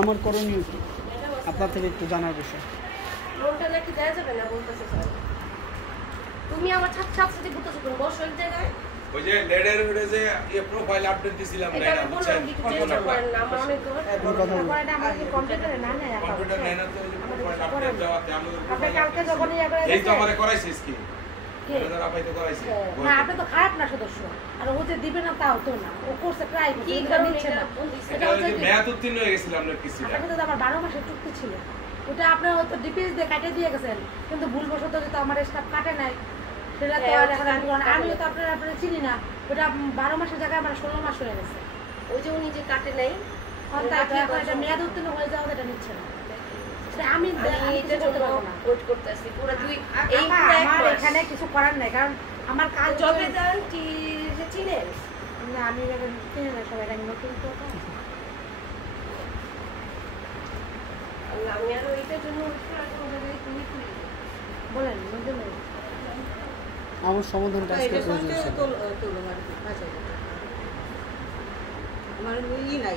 আমার করণীয় কি আপনার থেকে একটু জানার বিষয়। লোনটা নাকি দেওয়া যাবে না বলতেছে স্যার। তুমি আমার ছাত্রছাত্রী বলতেছো তুমি বসো এক জায়গায়। ওই যে লেডার হয়ে যে প্রোফাইল আপডেট দিছিলাম না এটা বুঝছেন আমার অনেক কম্পিউটার নাই না তো প্রোফাইল আপডেট দেওয়াতে আমাদের কালকে যখন এই তো আমারে করাইছিস কি এটা আপনি তো করাইছিস না আপনি তো খারাপ না সদস্য আর ও যে দিবে না তাও তো না ও করছে ট্রাই করছে এটা নিচ্ছে না এটা হচ্ছে মেয়াদ উত্তীর্ণ হয়ে গেছিল আমরা কিছু না আপনাদের তো আবার 12 মাসের চুক্তি ছিল ওটা আপনি হয়তো ডিপিএস দিয়ে কাটে দিয়ে গেছেন কিন্তু ভুলবশত যেটা আমার স্টাফ কাটে নাই সেটা তো আর এখন আমিও তো আপনারা চিনি না ওটা 12 মাসের জায়গায় আমার 16 মাস হয়ে গেছে ওই যে উনি যে কাটে নাই এটা মেয়াদ উত্তীর্ণ হয়ে যাওয়া এটা নিচ্ছে না আমি এটার জন্য ওয়েট করতেছি পুরো দুই এই আমার এখানে কিছু করার নাই কারণ আমার কাজ জবে দেন কি চিনেন না আমি চিনি না সবাই আমি নতুন তো আমি আর ওইটার জন্য বলেন নতুন আমার সমাধানটা আজকে প্রয়োজন ছিল। আমার ই নাই